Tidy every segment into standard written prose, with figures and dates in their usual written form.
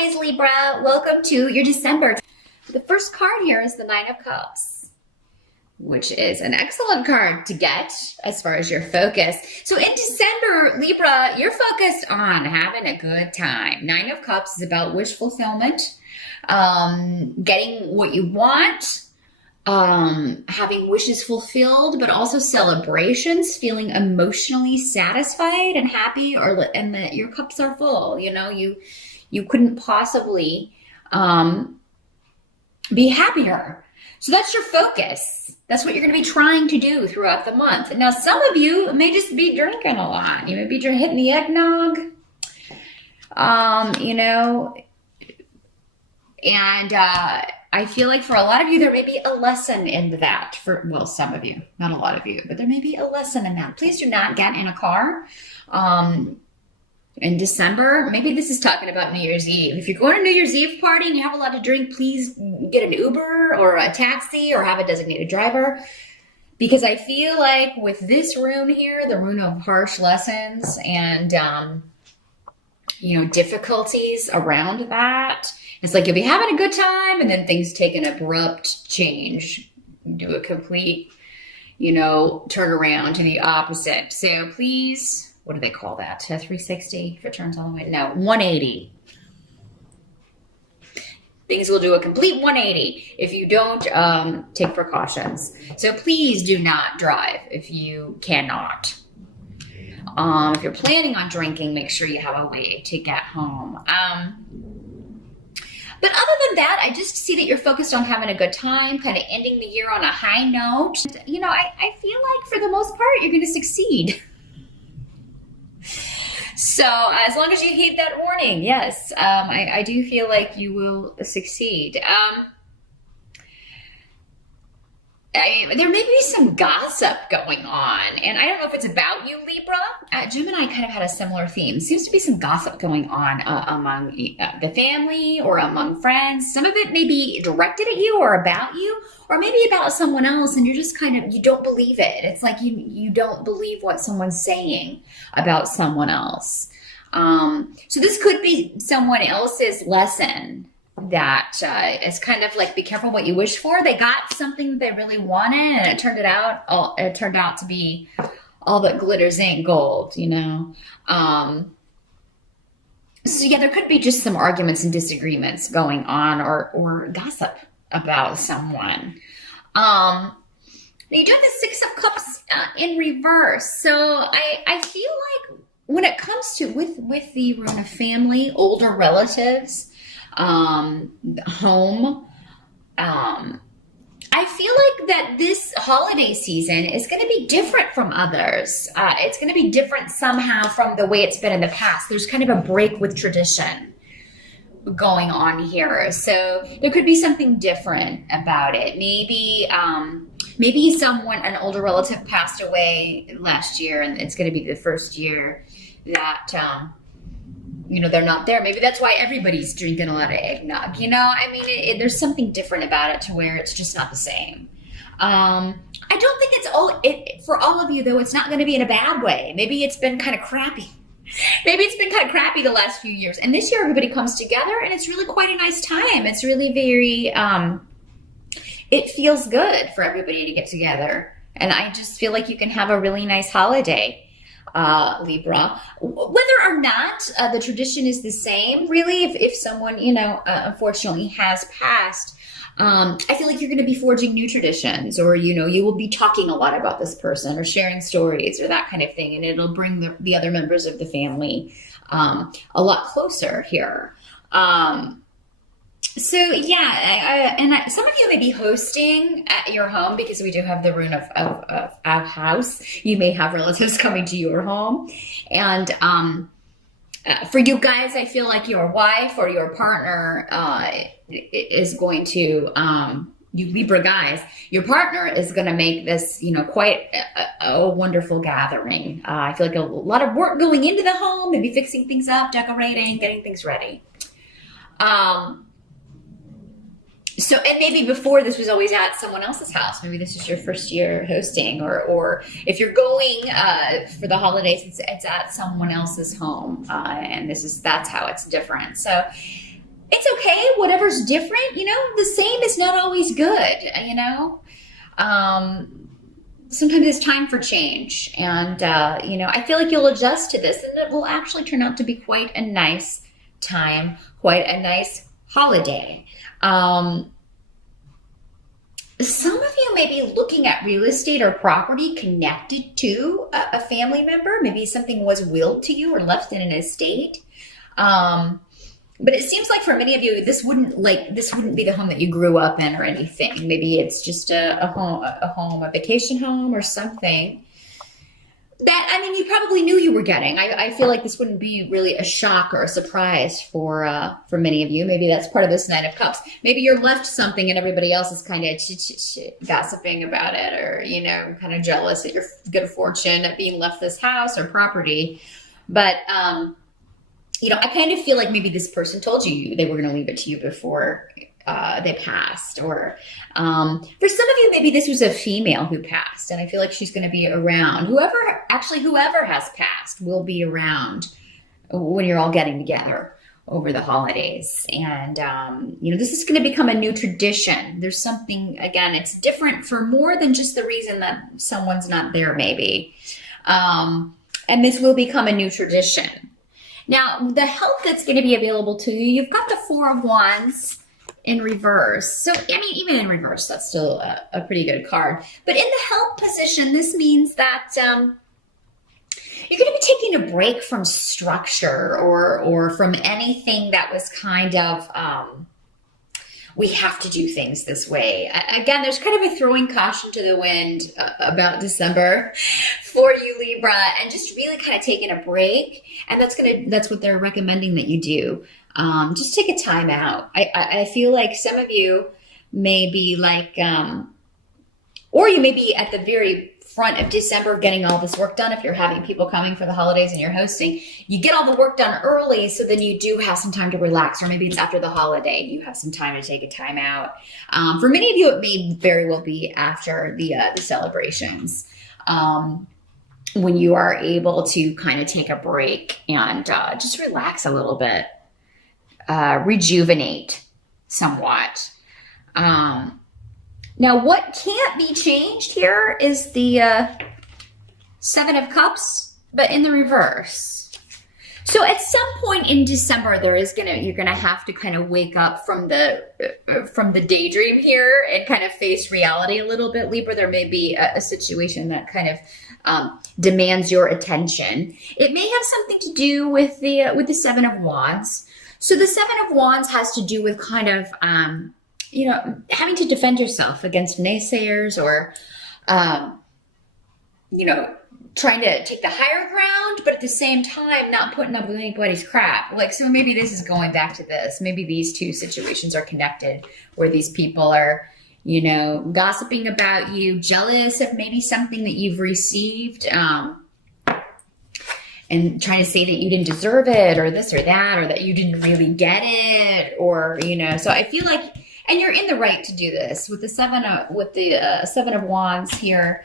Always, Libra, welcome to your December. The first card here is the Nine of Cups, which is an excellent card to get as far as your focus. So in December, Libra, you're focused on having a good time. Nine of Cups is about wish fulfillment, getting what you want, having wishes fulfilled, but also celebrations, feeling emotionally satisfied and happy, and that your cups are full. You know, you couldn't possibly be happier. So that's your focus. That's what you're going to be trying to do throughout the month. Now, some of you may just be drinking a lot. You may be hitting the eggnog, and I feel like for a lot of you, there may be a lesson in that. Well, some of you, not a lot of you, but there may be a lesson in that. Please do not get in a car in December. Maybe this is talking about New Year's Eve. If you're going to New Year's Eve party and you have a lot to drink, please get an Uber or a taxi or have a designated driver. Because I feel like with this rune here, the rune of harsh lessons and, difficulties around that, it's like you'll be having a good time and then things take an abrupt change, do a complete, turn around to the opposite. So please, what do they call that? A 360 if it turns all the way? No, 180. Things will do a complete 180 if you don't take precautions. So please do not drive if you cannot. If you're planning on drinking, make sure you have a way to get home. But other than that, I just see that you're focused on having a good time, kind of ending the year on a high note. I feel like for the most part, you're going to succeed. So as long as you heed that warning, yes, I do feel like you will succeed. There may be some gossip going on, and I don't know if it's about you, Libra. Gemini kind of had a similar theme. Seems to be some gossip going on among the family or among friends. Some of it may be directed at you or about you, or maybe about someone else, and you're just you don't believe it. It's like you don't believe what someone's saying about someone else. So this could be someone else's lesson that is kind of like, be careful what you wish for. They got something they really wanted, and it turned out to be all that glitters ain't gold, So yeah, there could be just some arguments and disagreements going on, or gossip about someone. Now you do have the Six of Cups in reverse. So I feel like when it comes to with the rune of family, older relatives, home, I feel like that this holiday season is going to be different from others. It's going to be different somehow from the way it's been in the past. There's kind of a break with tradition going on here. So there could be something different about it. Maybe an older relative passed away last year, and it's going to be the first year that, they're not there. Maybe that's why everybody's drinking a lot of eggnog. There's something different about it to where it's just not the same. I don't think for all of you, though, it's not going to be in a bad way. Maybe it's been kind of crappy. The last few years. And this year, everybody comes together, and it's really quite a nice time. It's really very, it feels good for everybody to get together. And I just feel like you can have a really nice holiday. Libra, whether or not the tradition is the same, really, if someone, unfortunately has passed, I feel like you're going to be forging new traditions, or, you will be talking a lot about this person or sharing stories or that kind of thing. And it'll bring the other members of the family a lot closer here. So yeah, some of you may be hosting at your home, because we do have the rune of house. You may have relatives coming to your home, and for you guys, I feel like your wife or your partner is going to, you Libra guys, your partner is going to make this, quite a wonderful gathering. I feel like a lot of work going into the home, maybe fixing things up, decorating, getting things ready. So, and maybe before this was always at someone else's house. Maybe this is your first year hosting, or if you're going for the holidays, it's at someone else's home, and that's how it's different. So it's okay. Whatever's different, the same is not always good, Sometimes it's time for change. And, I feel like you'll adjust to this and it will actually turn out to be quite a nice time, quite a nice holiday. Some of you may be looking at real estate or property connected to a family member. Maybe something was willed to you or left in an estate. But it seems like for many of you, this wouldn't be the home that you grew up in or anything. Maybe it's just a vacation home or something that, you probably knew you were getting. I feel like this wouldn't be really a shock or a surprise for many of you. Maybe that's part of this Nine of Cups. Maybe you're left something and everybody else is kind of gossiping about it, or, kind of jealous at your good fortune at being left this house or property. But, I kind of feel like maybe this person told you they were going to leave it to you before they passed. Or for some of you, maybe this was a female who passed, and I feel like she's going to be around. Whoever has passed will be around when you're all getting together over the holidays. And, this is going to become a new tradition. There's something, again, it's different for more than just the reason that someone's not there, maybe. And this will become a new tradition. Now, the help that's going to be available to you, you've got the Four of Wands in reverse. So, even in reverse, that's still a pretty good card. But in the help position, this means that you're going to be taking a break from structure or from anything that was kind of, we have to do things this way. Again, there's kind of a throwing caution to the wind about December for you, Libra, and just really kind of taking a break. And that's what they're recommending that you do. Just take a time out. I feel like some of you may be like, or you may be at the very front of December getting all this work done. If you're having people coming for the holidays and you're hosting, you get all the work done early, so then you do have some time to relax. Or maybe it's after the holiday, you have some time to take a time out. For many of you, it may very well be after the celebrations, when you are able to kind of take a break and just relax a little bit, rejuvenate somewhat. Now, what can't be changed here is the Seven of Cups, but in the reverse. So at some point in December, you're gonna have to kind of wake up from the daydream here and kind of face reality a little bit, Libra. There may be a situation that kind of demands your attention. It may have something to do with the Seven of Wands. So the Seven of Wands has to do with kind of having to defend yourself against naysayers, or, trying to take the higher ground, but at the same time, not putting up with anybody's crap. So maybe this is going back to this. Maybe these two situations are connected, where these people are, gossiping about you, jealous of maybe something that you've received, and trying to say that you didn't deserve it, or this or that, or that you didn't really get it, or, so I feel like, and you're in the right to do this with the Seven of Wands here.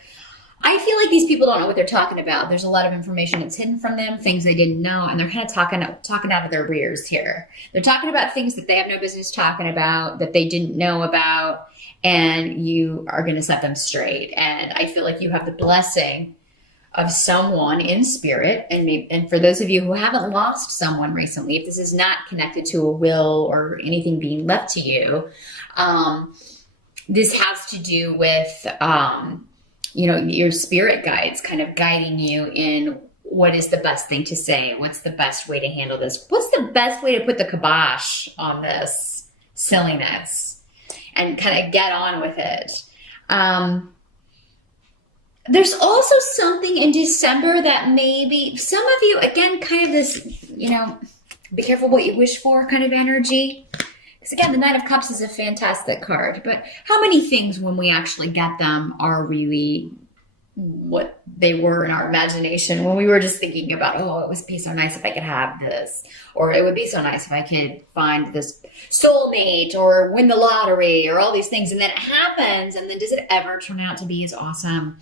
I feel like these people don't know what they're talking about. There's a lot of information that's hidden from them, things they didn't know, and they're kind of talking out of their rears here. They're talking about things that they have no business talking about, that they didn't know about, and you are going to set them straight. And I feel like you have the blessing of someone in spirit, and for those of you who haven't lost someone recently, if this is not connected to a will or anything being left to you, this has to do with your spirit guides kind of guiding you in what is the best thing to say, what's the best way to handle this, what's the best way to put the kibosh on this silliness and kind of get on with it. There's also something in December that maybe some of you, again, kind of this, be careful what you wish for kind of energy. Because again, the Nine of Cups is a fantastic card, but how many things when we actually get them are really what they were in our imagination when we were just thinking about, oh, it would be so nice if I could have this, or it would be so nice if I could find this soulmate or win the lottery or all these things. And then it happens. And then does it ever turn out to be as awesome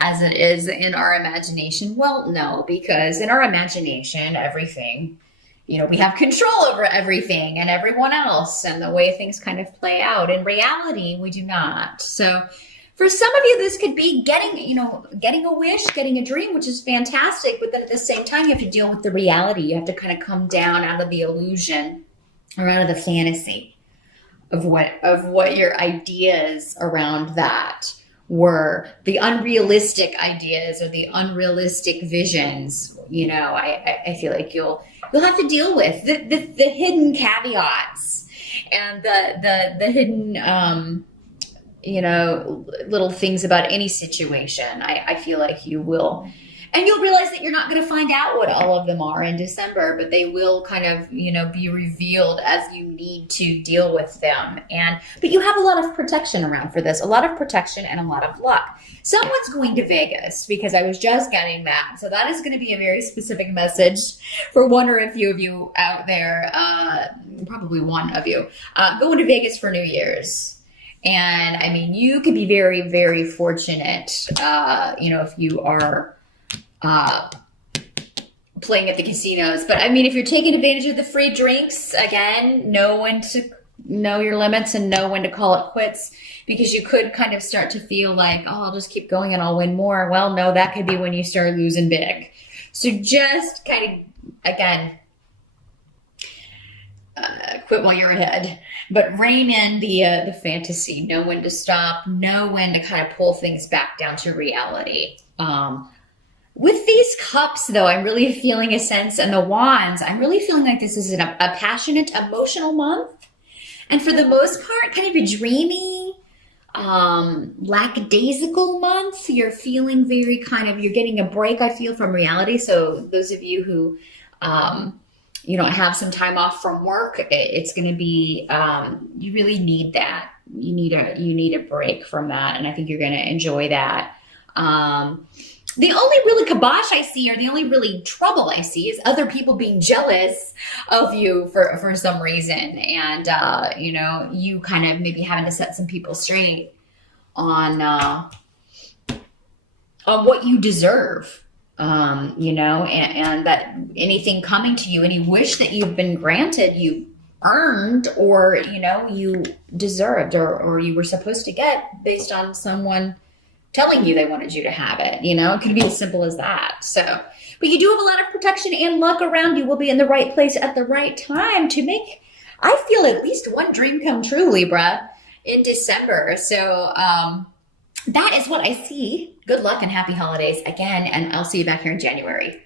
as it is in our imagination? Well, no, because in our imagination, everything we have control over everything and everyone else and the way things kind of play out. In reality, we do not. So for some of you, this could be getting a wish, getting a dream, which is fantastic. But then at the same time, you have to deal with the reality. You have to kind of come down out of the illusion or out of the fantasy of what your ideas around that were, the unrealistic ideas or the unrealistic visions. I feel like you'll have to deal with the hidden caveats and the hidden little things about any situation. I feel like you will. And you'll realize that you're not going to find out what all of them are in December, but they will kind of, be revealed as you need to deal with them. But you have a lot of protection around for this, a lot of protection and a lot of luck. Someone's going to Vegas, because I was just getting that. So that is going to be a very specific message for one or a few of you out there, probably one of you, going to Vegas for New Year's. And I mean, you could be very, very fortunate, if you are playing at the casinos. But I mean, if you're taking advantage of the free drinks, again, know when to know your limits and know when to call it quits, because you could kind of start to feel like, oh, I'll just keep going and I'll win more. Well, no, that could be when you start losing big. So just kind of, again, quit while you're ahead, but rein in the fantasy. Know when to stop. Know when to kind of pull things back down to reality. With these cups, though, I'm really feeling a sense, and the wands, I'm really feeling like this is a passionate, emotional month. And for the most part, kind of a dreamy, lackadaisical month. You're feeling very you're getting a break, I feel, from reality. So those of you who, have some time off from work, it's going to be, you really need that. You need a break from that. And I think you're going to enjoy that. The only really kibosh I see, or the only really trouble I see, is other people being jealous of you for some reason. And, you kind of maybe having to set some people straight on what you deserve, and that anything coming to you, any wish that you've been granted, you earned, or, you deserved, or you were supposed to get based on someone telling you they wanted you to have it. It could be as simple as that. So, but you do have a lot of protection and luck around you. Will be in the right place at the right time to make, I feel, at least one dream come true, Libra, in December. So that is what I see. Good luck and happy holidays again, and I'll see you back here in January.